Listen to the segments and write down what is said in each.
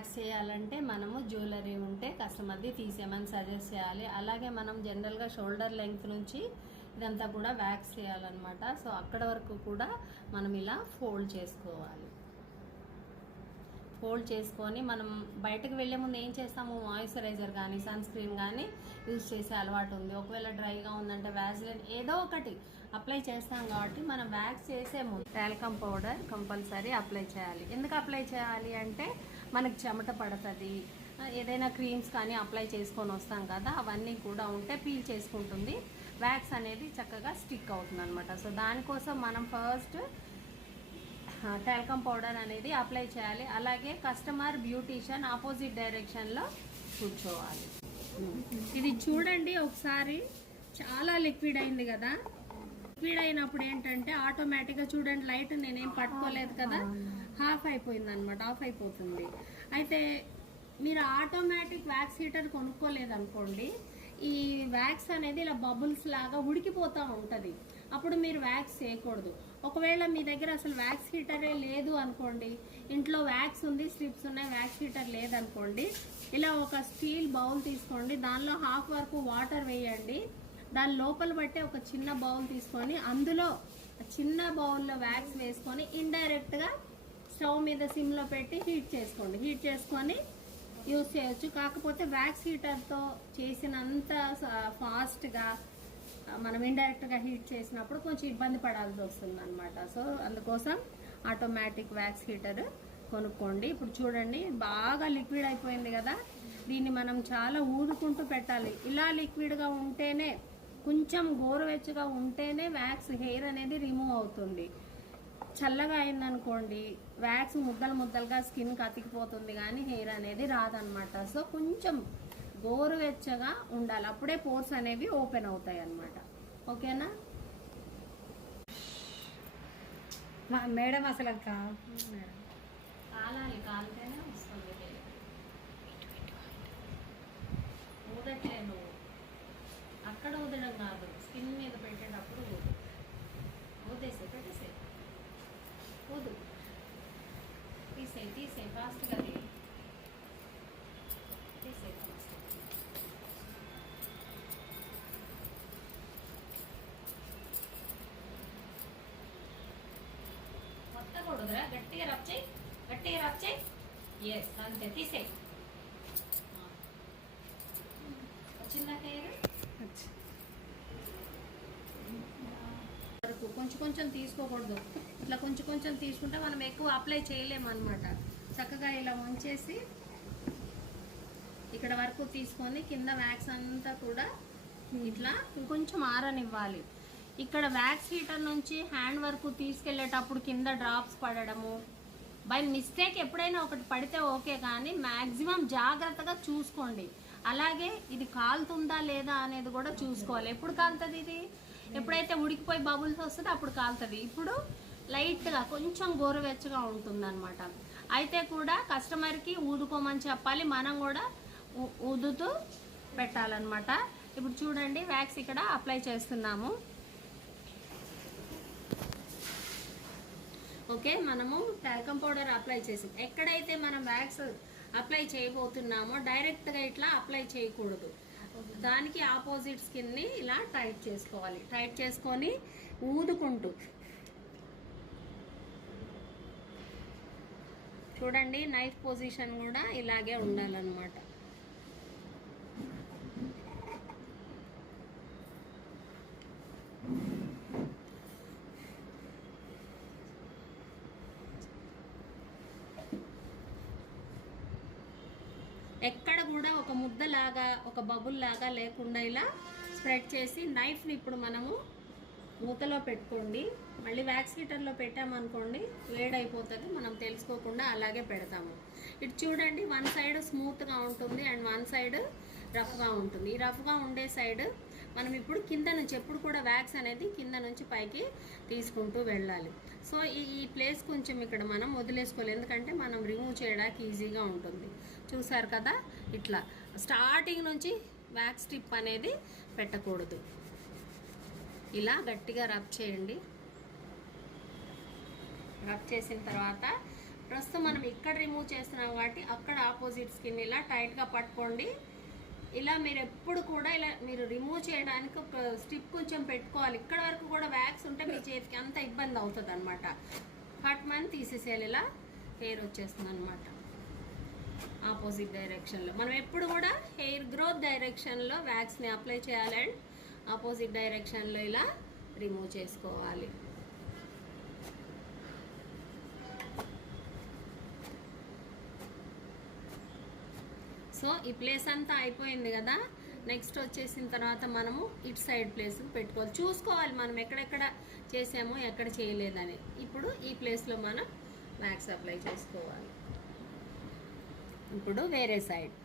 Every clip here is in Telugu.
వ్యాక్స్ చేయాలంటే మనము జ్యువెలరీ ఉంటే కస్టమర్ది తీసేయమని సజెస్ట్ చేయాలి. అలాగే మనం జనరల్గా షోల్డర్ లెంగ్త్ నుంచి ఇదంతా కూడా వ్యాక్స్ చేయాలన్నమాట. సో అక్కడ వరకు కూడా మనం ఇలా ఫోల్డ్ చేసుకోవాలి. ఫోల్డ్ చేసుకొని మనం బయటకు వెళ్ళే ముందు ఏం చేస్తాము, మాయిశ్చరైజర్ కానీ సన్ స్క్రీన్ కానీ యూజ్ చేసే అలవాటు ఉంది. ఒకవేళ డ్రైగా ఉందంటే వ్యాజ్లిన్ ఏదో ఒకటి అప్లై చేస్తాం కాబట్టి మనం వ్యాక్స్ చేసే ముందు టాల్కమ్ పౌడర్ కంపల్సరీ అప్లై చేయాలి. ఎందుకు అప్లై చేయాలి అంటే మనకు చెమట పడుతుంది. ఏదైనా క్రీమ్స్ కానీ అప్లై చేసుకొని వస్తాం కదా, అవన్నీ కూడా ఉంటే పీల్ చేసుకుంటుంది, వ్యాక్స్ అనేది చక్కగా స్టిక్ అవుతుంది అనమాట. సో దానికోసం మనం ఫస్ట్ టాల్కమ్ పౌడర్ అనేది అప్లై చేయాలి. అలాగే కస్టమర్ బ్యూటీషియన్ ఆపోజిట్ డైరెక్షన్లో కూర్చోవాలి. ఇది చూడండి ఒకసారి, చాలా లిక్విడ్ అయింది కదా. లిక్విడ్ అయినప్పుడు ఏంటంటే ఆటోమేటిక్గా చూడండి, లైట్ నేనేం పట్టుకోలేదు కదా, హాఫ్ అయిపోయింది అనమాట, ఆఫ్ అయిపోతుంది. అయితే మీరు ఆటోమేటిక్ వ్యాక్స్ హీటర్ కొనుక్కోలేదు అనుకోండి, ఈ వ్యాక్స్ అనేది ఇలా బబుల్స్ లాగా ఉడికిపోతూ ఉంటుంది. అప్పుడు మీరు వ్యాక్స్ చేయకూడదు. ఒకవేళ మీ దగ్గర అసలు వ్యాక్స్ హీటరే లేదు అనుకోండి, ఇంట్లో వ్యాక్స్ ఉంది, స్ట్రిప్స్ ఉన్నాయి, వ్యాక్స్ హీటర్ లేదనుకోండి, ఇలా ఒక స్టీల్ బౌల్ తీసుకోండి, దానిలో హాఫ్ వరకు వాటర్ వేయండి, దాని లోపల బట్టే ఒక చిన్న బౌల్ తీసుకొని అందులో చిన్న బౌల్లో వ్యాక్స్ వేసుకొని ఇండైరెక్ట్గా స్టవ్ మీద సిమ్లో పెట్టి హీట్ చేసుకోండి. హీట్ చేసుకొని యూజ్ చేయొచ్చు. కాకపోతే వ్యాక్స్ హీటర్తో చేసినంత ఫాస్ట్గా మనం ఇండైరెక్ట్గా హీట్ చేసినప్పుడు కొంచెం ఇబ్బంది పడాల్సి వస్తుంది అనమాట. సో అందుకోసం ఆటోమేటిక్ వ్యాక్స్ హీటర్ కొనుక్కోండి. ఇప్పుడు చూడండి బాగా లిక్విడ్ అయిపోయింది కదా, దీన్ని మనం చాలా ఊదుకుంటూ పెట్టాలి. ఇలా లిక్విడ్గా ఉంటేనే, కొంచెం గోరువెచ్చగా ఉంటేనే వ్యాక్స్ హెయిర్ అనేది రిమూవ్ అవుతుంది. చల్లగా అయిందనుకోండి వ్యాక్స్ ముద్దలు ముద్దలుగా స్కిన్కి అతికిపోతుంది కానీ హెయిర్ అనేది రాదనమాట. సో కొంచెం గోరువెచ్చగా ఉండాలి, అప్పుడే పోర్స్ అనేవి ఓపెన్ అవుతాయి అన్నమాట. ఓకేనా మేడం? అసలు కాలాలి, కాలితేనే వస్తుంది. ఊదట్లేదు, అక్కడ ఊదడం కాదు, స్కిన్ మీద పెట్టేటప్పుడు ఊదేసే పెట్టేసే, ఊదు, తీసే ఫాస్ట్గా తీసే. మొత్తకూడదురా, గట్టిగా రబ్ చేయి, గట్టిగా రబ్ చేయి. ఎస్ అంతే, తీసే. వచ్చిందా హెయిర్? కొంచెం కొంచెం తీసుకోకూడదు, ఇట్లా కొంచెం కొంచెం తీసుకుంటే మనం ఎక్కువ అప్లై చేయలేము అనమాట. చక్కగా ఇలా వంచేసి ఇక్కడ వరకు తీసుకొని కింద వ్యాక్స్ అంతా కూడా ఇట్లా ఇంకొంచెం ఆరనివ్వాలి. ఇక్కడ వ్యాక్స్ హీటర్ నుంచి హ్యాండ్ వరకు తీసుకెళ్లేటప్పుడు కింద డ్రాప్స్ పడడము, బై మిస్టేక్ ఎప్పుడైనా ఒకటి పడితే ఓకే, కానీ మ్యాక్సిమం జాగ్రత్తగా చూసుకోండి. అలాగే ఇది కాలుతుందా లేదా అనేది కూడా చూసుకోవాలి. ఎప్పుడు కాలుతుంది ఇది? ఎప్పుడైతే ఉడికిపోయి బబుల్స్ వస్తుందో అప్పుడు కాలుతుంది. ఇప్పుడు లైట్గా కొంచెం గోరువెచ్చగా ఉంటుంది అనమాట. అయితే కూడా కస్టమర్కి ఊదుకోమని చెప్పాలి, మనం కూడా ఊదుతూ పెట్టాలన్నమాట. ఇప్పుడు చూడండి వ్యాక్స్ ఇక్కడ అప్లై చేస్తున్నాము. ఓకే, మనము టాల్కమ్ పౌడర్ అప్లై చేసాం. ఎక్కడైతే మనం వ్యాక్స్ అప్లై చేయబోతున్నామో డైరెక్ట్గా ఇట్లా అప్లై చేయకూడదు, దానికి ఆపోజిట్ స్కిన్ని ఇలా టైట్ చేసుకోవాలి. టైట్ చేసుకొని ఊదుకుంటూ చూడండి, నైఫ్ పొజిషన్ కూడా ఇలాగే ఉండాలన్నమాట. ఎక్కడ కూడా ఒక ముద్దలాగా ఒక బబుల్ లాగా లేకుండా ఇలా స్ప్రెడ్ చేసి నైఫ్ని ఇప్పుడు మనము మూతలో పెట్టుకోండి. మళ్ళీ వ్యాక్స్ హీటర్లో పెట్టామనుకోండి వేడైపోతుంది, మనం తెలుసుకోకుండా అలాగే పెడతాము. ఇటు చూడండి, వన్ సైడ్ స్మూత్గా ఉంటుంది అండ్ వన్ సైడ్ రఫ్గా ఉంటుంది. ఈ రఫ్గా ఉండే సైడ్ మనం ఇప్పుడు కింద నుంచి ఎప్పుడు కూడా వ్యాక్స్ అనేది కింద నుంచి పైకి తీసుకుంటూ వెళ్ళాలి. సో ఈ ప్లేస్ కొంచెం ఇక్కడ మనం వదిలేసుకోవాలి, ఎందుకంటే మనం రిమూవ్ చేయడానికి ఈజీగా ఉంటుంది. చూసారు కదా, ఇట్లా స్టార్టింగ్ నుంచి వ్యాక్స్ స్టిప్ అనేది పెట్టకూడదు. ఇలా గట్టిగా రబ్ చేయండి. రబ్ చేసిన తర్వాత ప్రస్తుతం మనం ఇక్కడ రిమూవ్ చేస్తున్నాం కాబట్టి అక్కడ ఆపోజిట్ స్కిన్ ఇలా టైట్గా పట్టుకోండి. ఇలా మీరు ఎప్పుడు కూడా ఇలా మీరు రిమూవ్ చేయడానికి ఒక స్ట్రిప్ కొంచెం పెట్టుకోవాలి. ఇక్కడ వరకు కూడా వ్యాక్స్ ఉంటే మీ చేతికి అంత ఇబ్బంది అవుతుంది అనమాట. ఫట్ మని తీసేసేయాలి. ఇలా హెయిర్ వచ్చేస్తుంది అనమాట ఆపోజిట్ డైరెక్షన్లో. మనం ఎప్పుడు కూడా హెయిర్ గ్రోత్ డైరెక్షన్లో వ్యాక్స్ని అప్లై చేయాలి అండ్ ఆపోజిట్ డైరెక్షన్లో ఇలా రిమూవ్ చేసుకోవాలి. సో ఈ ప్లేస్ అంతా అయిపోయింది కదా. నెక్స్ట్ వచ్చేసిన తర్వాత మనము ఇటు సైడ్ ప్లేస్ పెట్టుకోవాలి. చూసుకోవాలి మనం ఎక్కడెక్కడ చేసామో ఎక్కడ చేయలేదని. ఇప్పుడు ఈ ప్లేస్లో మనం వ్యాక్స్ అప్లై చేసుకోవాలి. ఇప్పుడు వేరే సైడ్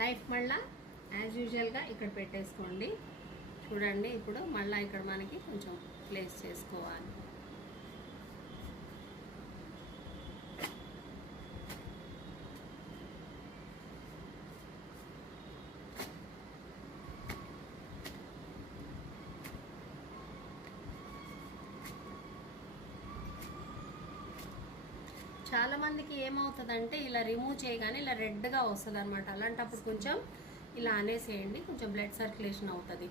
నైఫ్ మళ్ళీ యాజ్ యూజువల్గా ఇక్కడ పెట్టేసుకోండి. చూడండి ఇప్పుడు మళ్ళీ ఇక్కడ మనకి కొంచెం ప్లేస్ చేసుకోవాలి. చాలా మందికి ఏమవుతుందంటే ఇలా రిమూవ్ చేయగానే ఇలా రెడ్గా వస్తుంది అనమాట. అలాంటప్పుడు కొంచెం ఇలా అనేసేయండి, కొంచెం బ్లడ్ సర్క్యులేషన్ అవుతుంది.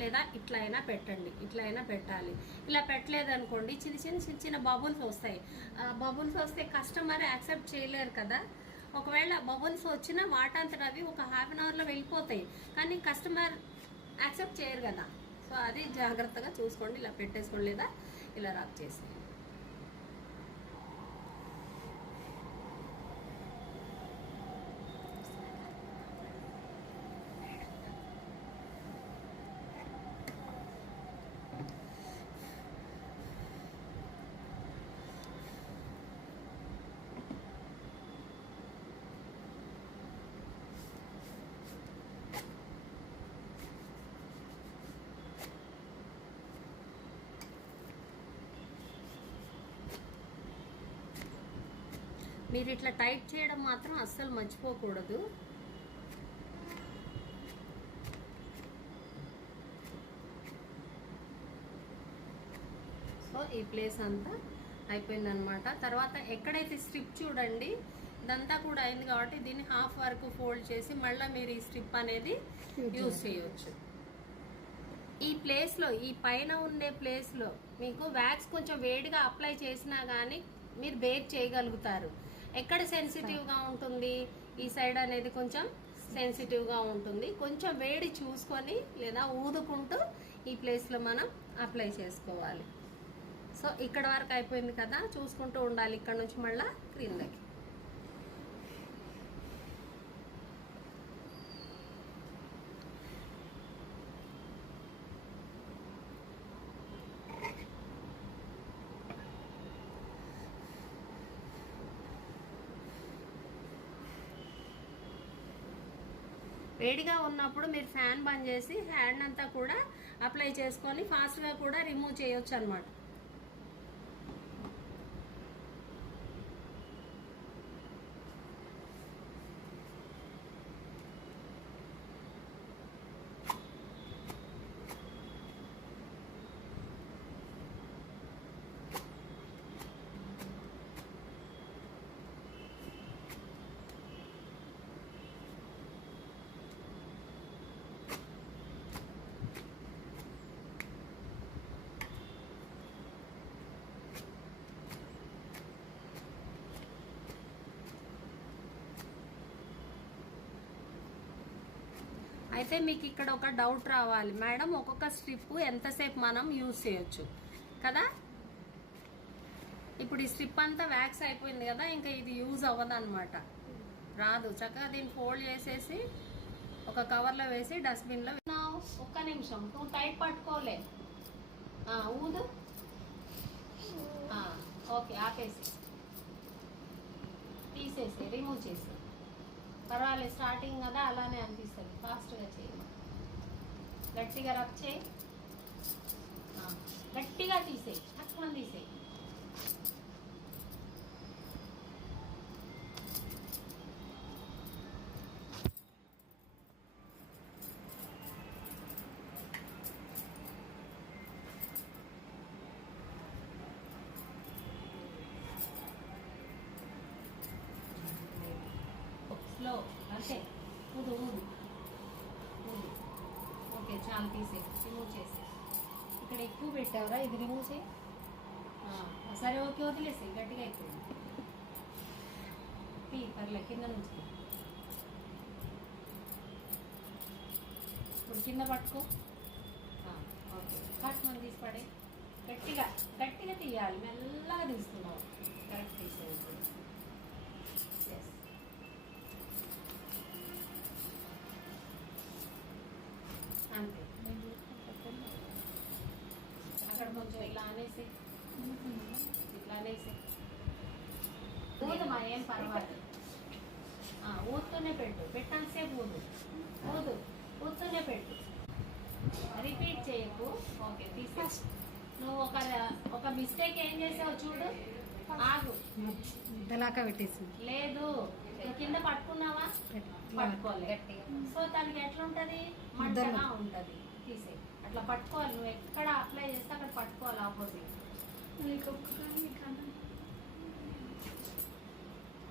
లేదా ఇట్లా అయినా పెట్టండి, ఇట్లా అయినా పెట్టాలి. ఇలా పెట్టలేదనుకోండి చిన్న చిన్న బబుల్స్ వస్తాయి. బబుల్స్ వస్తే కస్టమర్ యాక్సెప్ట్ చేయలేరు కదా. ఒకవేళ బబుల్స్ వచ్చినా వాటంతట అవి ఒక హాఫ్ అన్ అవర్లో వెళ్ళిపోతాయి, కానీ కస్టమర్ యాక్సెప్ట్ చేయరు కదా. సో అది జాగ్రత్తగా చూసుకోండి. ఇలా పెట్టేసుకోండి లేదా ఇలా రబ్ చేసేయండి. మీరు ఇట్లా టైట్ చేయడం మాత్రం అస్సలు మర్చిపోకూడదు. సో ఈ ప్లేస్ అంతా అయిపోయిందనమాట. తర్వాత ఎక్కడైతే స్ట్రిప్ చూడండి ఇదంతా కూడా అయింది కాబట్టి దీన్ని హాఫ్ వరకు ఫోల్డ్ చేసి మళ్ళీ మీరు ఈ స్ట్రిప్ అనేది యూజ్ చేయవచ్చు. ఈ ప్లేస్లో ఈ పైన ఉండే ప్లేస్లో మీకు వ్యాక్స్ కొంచెం వేడిగా అప్లై చేసినా కానీ మీరు బేక్ చేయగలుగుతారు. ఎక్కడ సెన్సిటివ్గా ఉంటుంది, ఈ సైడ్ అనేది కొంచెం సెన్సిటివ్గా ఉంటుంది. కొంచెం వేడి చూసుకొని లేదా ఊదుకుంటూ ఈ ప్లేస్లో మనం అప్లై చేసుకోవాలి. సో ఇక్కడ వరకు అయిపోయింది కదా, చూసుకుంటూ ఉండాలి ఇక్కడ నుంచి మళ్ళీ క్రిందకి. వేడిగా ఉన్నప్పుడు మీరు ఫ్యాన్ బంద్ చేసి హ్యాండ్ అంతా కూడా అప్లై చేసుకొని ఫాస్ట్గా కూడా రిమూవ్ చేయొచ్చు అన్నమాట. అయితే మీకు ఇక్కడ ఒక డౌట్ రావాలి, మేడం ఒక్కొక్క స్ట్రిప్ ఎంతసేపు మనం యూజ్ చేయొచ్చు కదా. ఇప్పుడు ఈ స్ట్రిప్ అంతా వ్యాక్స్ అయిపోయింది కదా, ఇంకా ఇది యూజ్ అవ్వదు అనమాట, రాదు. చక్కగా దీన్ని ఫోల్డ్ చేసేసి ఒక కవర్లో వేసి డస్ట్బిన్లో. ఒక్క నిమిషం, నువ్వు టైట్ పట్టుకోలే, ఊదు. ఓకే, ఆపేసి తీసేసి రిమూవ్ చేసి పర్వాలేదు, స్టార్టింగ్ కదా అలానే అనిపిస్తుంది. ఫాస్ట్గా చేయి, గట్టిగా రబ్ చేయి, గట్టిగా తీసేయి, తక్కువ తీసేయి. స్లో అంతే, ఊదు ఊదు ఊదు. ఓకే, చాలా తీసే, రిమూవ్ చేసే. ఇక్కడ ఎక్కువ పెట్టావురా, ఇది రిమూవ్ చేయి. సరే ఓకే, వదిలేసి గట్టిగా అయిపోయింది. తీ, పర్లే, కింద నుంచి తీ. ఇప్పుడు కింద పట్టుకో. ఓకే, కట్ మనం తీసి పడే. గట్టిగా గట్టిగా తీయాలి, మెల్లగా తీస్తున్నావు. కరెక్ట్ తీసేది. ఎస్, అంతే. అక్కడ కొంచెం ఇలా అనేసి, ఇట్లా అనేసి ఊదమా, ఏం పర్వాలేదు. ఊదుతూనే పెట్టు, పెట్టాల్సేపు ఊదు, ఊదు, ఊదుతూనే పెట్టు, రిపీట్ చేయకు. ఓకే, తీసే. నువ్వు ఒక మిస్టేక్ ఏం చేసావు చూడు. ఆగు, ఇంతలాగా పెట్టేసింది. లేదు, నువ్వు కింద పట్టుకున్నావా? పట్టుకోవాలి గట్టిగా. సో దానికి ఎట్లుంటది, మంటగా ఉంటది. తీసే, అట్లా పట్టుకోవాలి. నువ్వు ఎక్కడ అప్లై చేస్తే అక్కడ పట్టుకోవాలి, ఆపోజిట్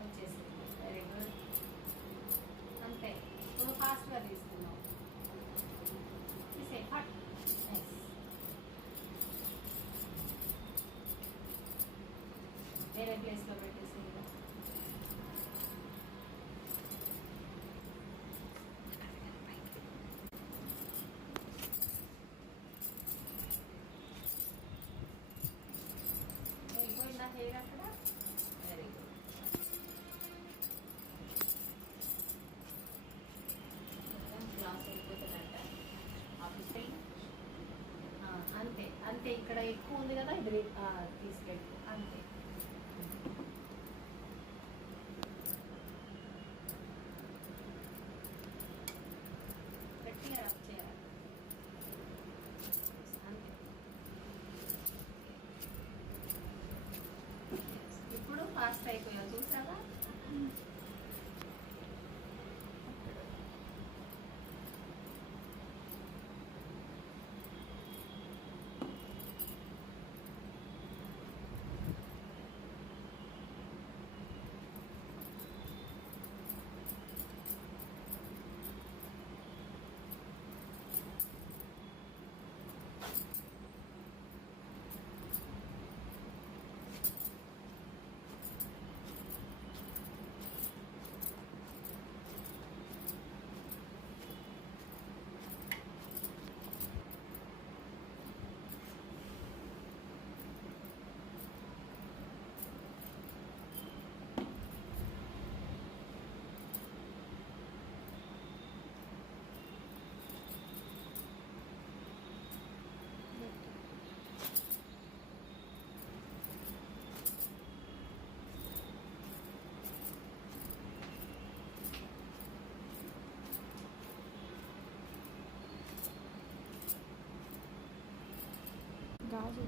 వచ్చేసి. వెరీ గుడ్, అంతే. నువ్వు ఫాస్ట్గా తీసుకున్నావు. తీసే, పట్. వేరే ప్లేస్లో పెట్టేసి. వెళ్ళిపోయిందా హెయిర్ అక్కడ? Very good. క్లాస్ వెళ్ళిపోతుందంట ఆఫీస్కి. అంతే అంతే, ఇక్కడ ఎక్కువ ఉంది కదా, ఇది తీసుకెళ్ళి అంతే. గట్టిగా రబ్ చేయాలి, అంతే. ఇప్పుడు ఫాస్ట్ అయిపోయావు, చూసావా? గాజు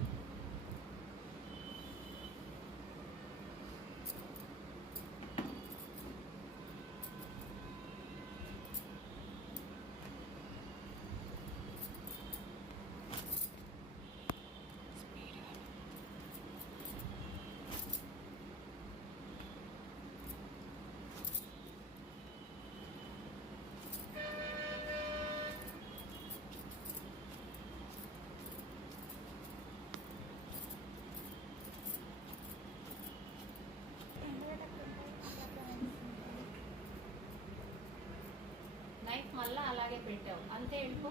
నైఫ్ మళ్ళీ అలాగే పెట్టావు, అంతే. వెళ్ళిపో.